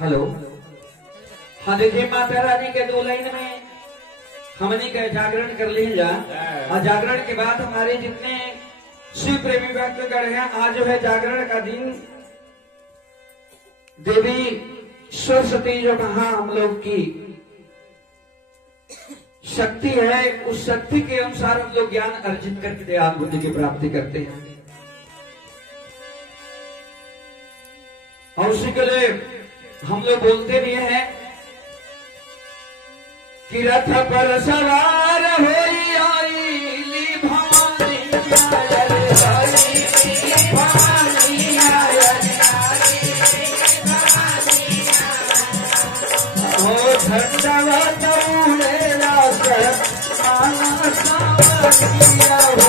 हेलो। हाँ देखिए, माता रानी के 2 लाइन में हमने का जागरण कर लिया और जागरण के बाद हमारे जितने शिव प्रेमी भक्तगण हैं, आज जो है जागरण का दिन, देवी सरस्वती जो कहा हम लोग की शक्ति है, उस शक्ति के अनुसार हम लोग ज्ञान अर्जित करके दयाल बुद्धि की प्राप्ति करते हैं। और उसी के लिए हम लोग बोलते भी हैं कि रथ पर सवार होई आईली भवानी हो झंडा उड़ेला आना सावरिया हो